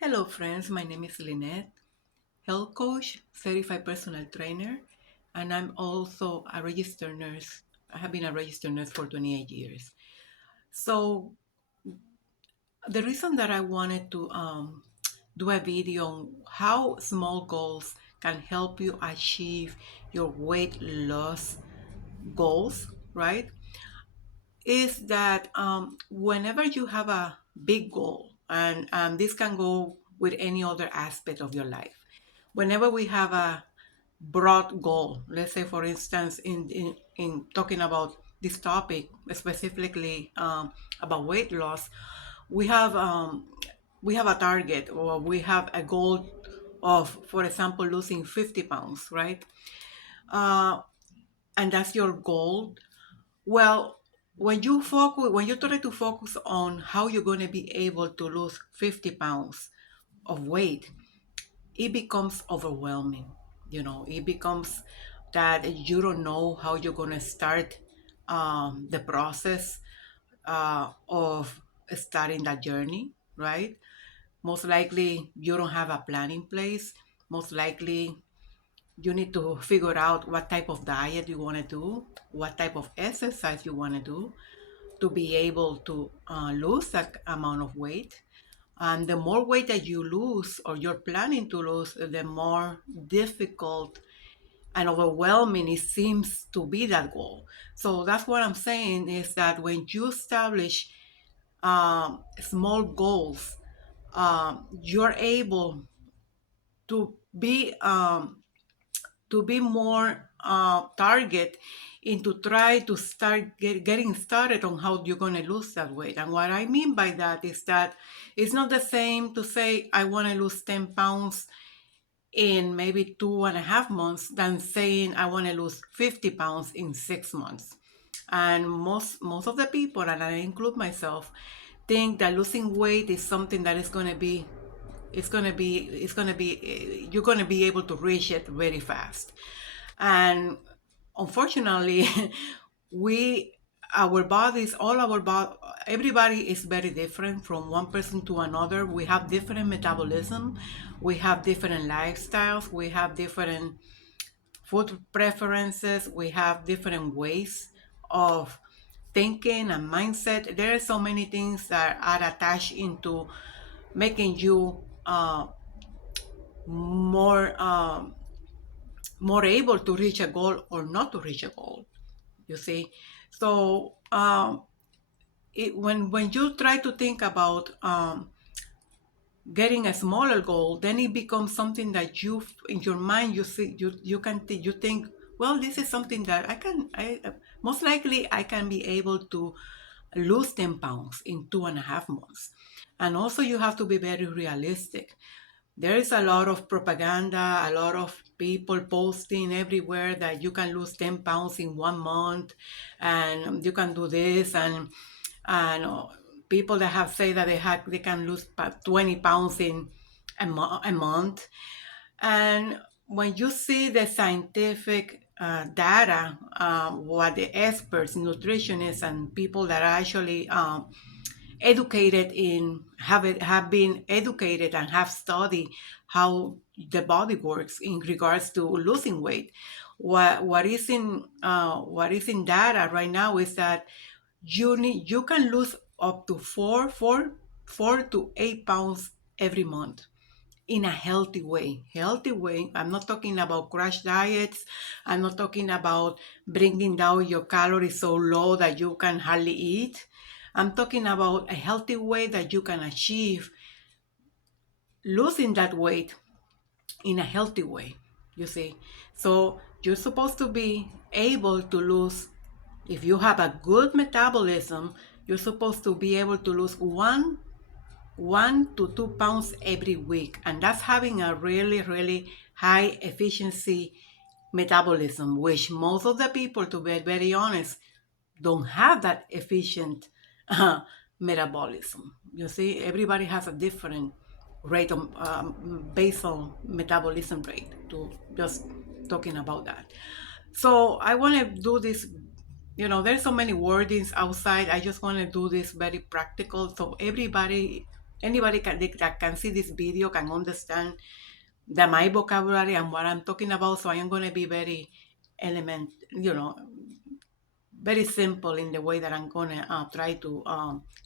Hello, friends. My name is Lynette, health coach, certified personal trainer, and I'm also a registered nurse. I have been a registered nurse for 28 years. So, the reason that I wanted to do a video on how small goals can help you achieve your weight loss goals, right? Is that whenever you have a big goal, and this can go with any other aspect of your life, whenever we have a broad goal, let's say, for instance, in talking about this topic, specifically about weight loss, we have um, we have a target, or we have a goal of, for example, losing 50 pounds, right? Uh, and that's your goal. Well, when you try to focus on how you're going to be able to lose 50 pounds of weight, it becomes overwhelming. It becomes that you don't know how you're going to start the process of starting that journey, right? Most likely, you don't have a plan in place. Most likely, you need to figure out what type of diet you want to do, what type of exercise you want to do to be able to lose that amount of weight. And the more weight that you lose or you're planning to lose, the more difficult and overwhelming it seems to be that goal. So that's what I'm saying, is that when you establish small goals, you're able to be more target into try to getting started on how you're going to lose that weight. And what I mean by that is that it's not the same to say I want to lose 10 pounds in maybe 2.5 months than saying I want to lose 50 pounds in 6 months. And most of the people, and I include myself, think that losing weight is something that is going to be you're going to be able to reach it very fast. And unfortunately, we our bodies all our body everybody is very different from one person to another. We have different metabolism, we have different lifestyles, we have different food preferences, we have different ways of thinking and mindset. There are so many things that are attached into making you more more able to reach a goal or not to reach a goal, you see. So when you try to think about getting a smaller goal, then it becomes something that you, in your mind, you see, you think, well, this is something that I most likely I can be able to lose 10 pounds in 2.5 months. And also, you have to be very realistic. There is a lot of propaganda, a lot of people posting everywhere that you can lose 10 pounds in 1 month, and you can do this, and people that have said that they can lose 20 pounds in a month. And when you see the scientific data, what the experts, nutritionists, and people that are actually educated in have been educated and have studied how the body works in regards to losing weight, what is in data right now is that you can lose up to 4 to 8 pounds every month in a healthy way. Healthy way. I'm not talking about crash diets. I'm not talking about bringing down your calories so low that you can hardly eat. I'm talking about a healthy way that you can achieve losing that weight in a healthy way, you see. So you're supposed to be able to lose, if you have a good metabolism, you're supposed to be able to lose 1 to 2 pounds every week. And that's having a really, really high efficiency metabolism, which most of the people, to be very honest, don't have that efficient uh, metabolism. You see, everybody has a different rate of basal metabolism rate, to just talking about that. So I want to do this, there's so many wordings outside. I just want to do this very practical so everybody anybody that can see this video can understand that my vocabulary and what I'm talking about. So I am going to be very element, very simple in the way that I'm going to try to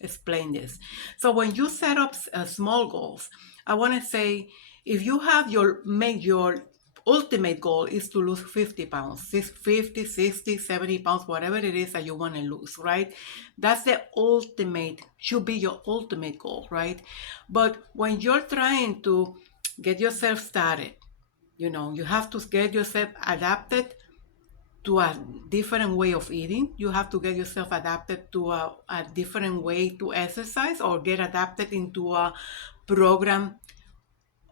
explain this. So when you set up small goals, I want to say if you have make your ultimate goal is to lose 50 pounds, 50, 60, 70 pounds, whatever it is that you want to lose, right? That's the ultimate, should be your ultimate goal, right? But when you're trying to get yourself started, you have to get yourself adapted to a different way of eating. You have to get yourself adapted to a different way to exercise or get adapted into a program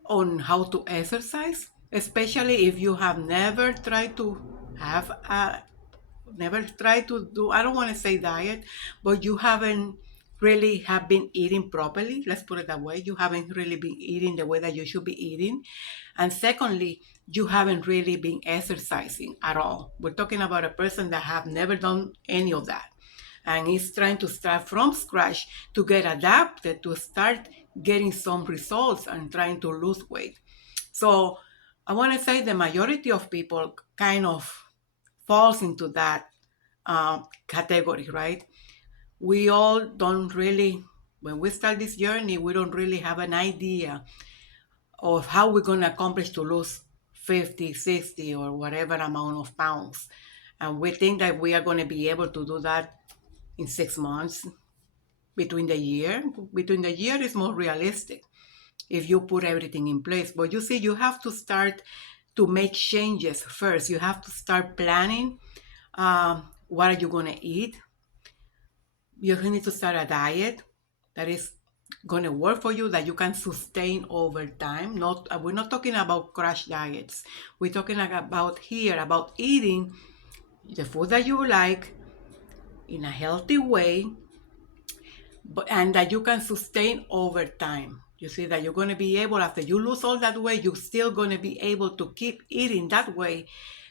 on how to exercise, especially if you have never tried to have a never tried to do, I don't want to say diet, but you haven't really have been eating properly. Let's put it that way. You haven't really been eating the way that you should be eating. And secondly, you haven't really been exercising at all. We're talking about a person that have never done any of that and is trying to start from scratch to get adapted to start getting some results and trying to lose weight. So I want to say the majority of people kind of falls into that category, right? We all don't really, when we start this journey, we don't really have an idea of how we're going to accomplish to lose 50, 60, or whatever amount of pounds. And we think that we are going to be able to do that in 6 months between the year. Between the year is more realistic if you put everything in place. But you see, you have to start to make changes first. You have to start planning what are you going to eat. You need to start a diet that is going to work for you, that you can sustain over time. We're not talking about crash diets. We're talking about eating the food that you like in a healthy way, and that you can sustain over time. You see that you're going to be able, after you lose all that weight, you're still going to be able to keep eating that way,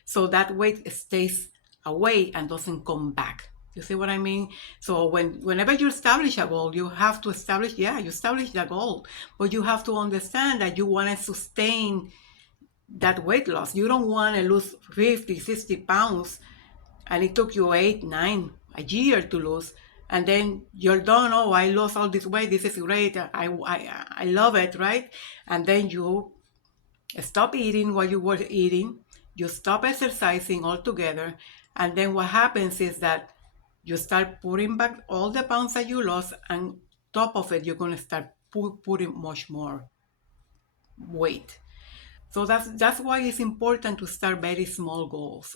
so that weight stays away and doesn't come back. You see what I mean? So whenever you establish a goal, you have to establish the goal, but you have to understand that you want to sustain that weight loss. You don't want to lose 50, 60 pounds and it took you 8, 9, a year to lose, and then you're done. Oh, I lost all this weight. This is great. I love it, right? And then you stop eating what you were eating. You stop exercising altogether, and then what happens is that you start putting back all the pounds that you lost, and top of it, you're going to start putting much more weight. So that's why it's important to start very small goals.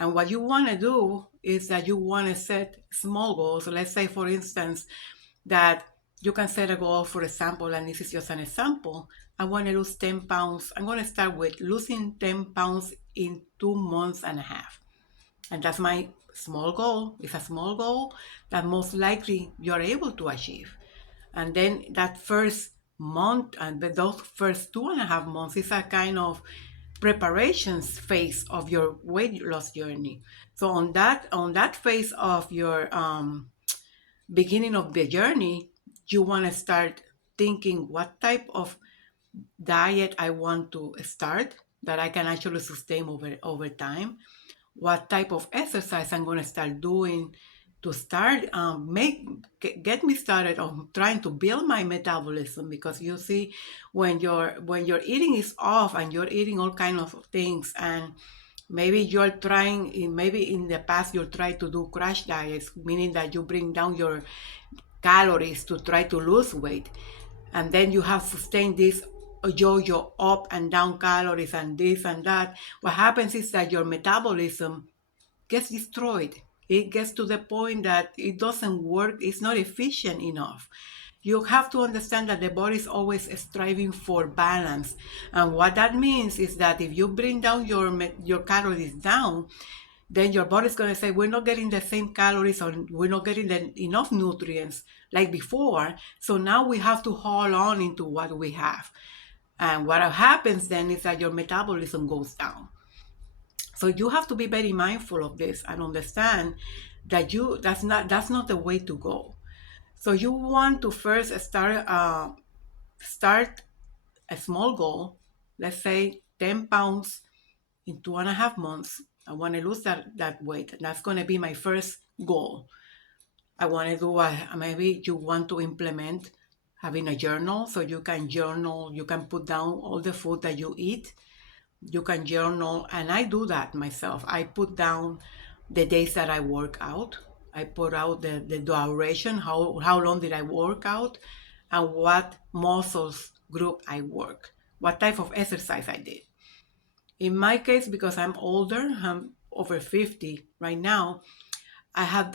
And what you want to do is that you want to set small goals. So let's say, for instance, that you can set a goal, for example, and this is just an example. I want to lose 10 pounds. I'm going to start with losing 10 pounds in 2 months and a half. And that's my small goal. It's a small goal that most likely you're able to achieve. And then that first month and those first 2.5 months is a kind of preparations phase of your weight loss journey. So on that phase of your beginning of the journey, you want to start thinking what type of diet I want to start that I can actually sustain over time, what type of exercise I'm going to start doing to start get me started on trying to build my metabolism. Because you see, when your eating is off and you're eating all kinds of things, and maybe maybe in the past you tried to do crash diets, meaning that you bring down your calories to try to lose weight, and then you have sustained this yo-yo up and down calories and this and that. What happens is that your metabolism gets destroyed. It gets to the point that it doesn't work, it's not efficient enough. You have to understand that the body is always striving for balance. And what that means is that if you bring down your calories down, then your body's going to say, we're not getting the same calories, or we're not getting enough nutrients like before. So now we have to hold on into what we have. And what happens then is that your metabolism goes down. So you have to be very mindful of this and understand that that's not the way to go. So you want to first start a small goal. Let's say 10 pounds in 2.5 months. I want to lose that weight. And that's going to be my first goal. I want to do maybe you want to implement having a journal, so you can journal, you can put down all the food that you eat. You can journal, and I do that myself. I put down the days that I work out. I put out the duration, how long did I work out, and what muscles group I work, what type of exercise I did. In my case, because I'm older, I'm over 50 right now, I have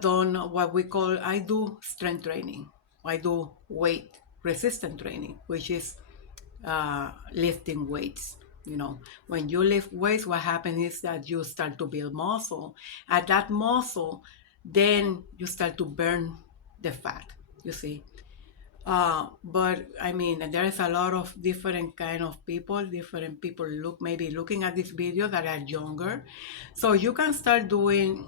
done what we call, I do strength training. I do weight resistant training, which is lifting weights. You know, when you lift weights, what happens is that you start to build muscle. At that muscle, then you start to burn the fat, you see. But I mean, there is a lot of different kind of people, different people maybe looking at this video that are younger. So you can start doing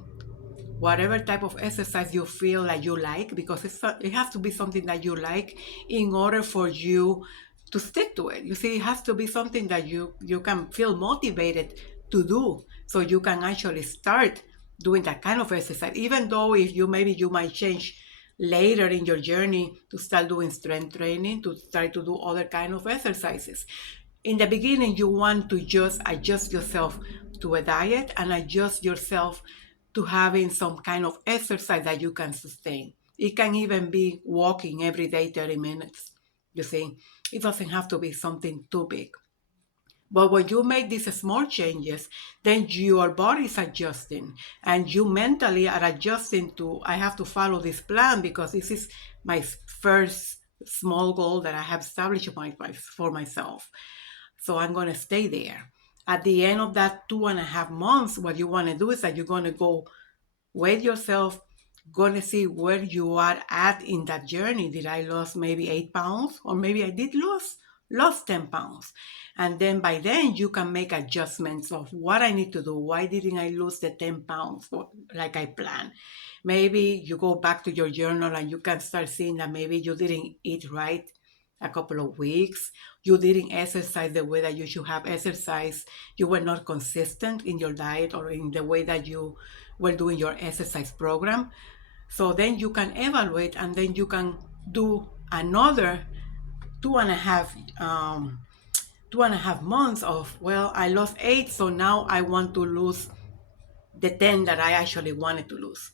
whatever type of exercise you feel like you like, because it has to be something that you like in order for you to stick to it. You see, it has to be something that you can feel motivated to do, so you can actually start doing that kind of exercise, even though if you might change later in your journey to start doing strength training, to start to do other kind of exercises. In the beginning, you want to just adjust yourself to a diet and adjust yourself to having some kind of exercise that you can sustain. It can even be walking every day 30 minutes. You see, it doesn't have to be something too big. But when you make these small changes, then your body is adjusting and you mentally are adjusting to, I have to follow this plan because this is my first small goal that I have established for myself. So I'm going to stay there. At the end of that 2.5 months, what you want to do is that you're going to go weigh yourself, going to see where you are at in that journey. Did I lose maybe 8 pounds? Or maybe I did lost 10 pounds. And then by then you can make adjustments of what I need to do. Why didn't I lose the 10 pounds like I planned? Maybe you go back to your journal and you can start seeing that maybe you didn't eat right a couple of weeks. You didn't exercise the way that you should have exercised. You were not consistent in your diet or in the way that you were doing your exercise program. So then you can evaluate and then you can do another two and a half 2.5 months of, well, I lost 8, so now I want to lose the 10 that I actually wanted to lose.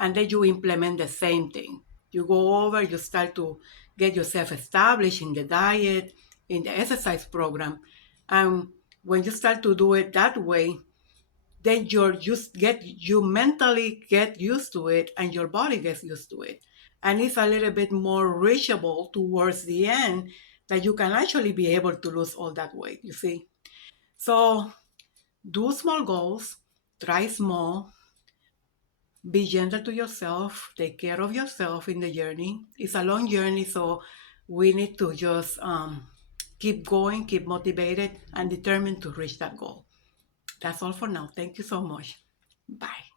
And then you implement the same thing. You go over, you start to get yourself established in the diet, in the exercise program. And when you start to do it that way, then you mentally get used to it and your body gets used to it. And it's a little bit more reachable towards the end that you can actually be able to lose all that weight, you see. So do small goals, try small, be gentle to yourself, take care of yourself in the journey. It's a long journey, so we need to just keep going, keep motivated, and determined to reach that goal. That's all for now. Thank you so much. Bye.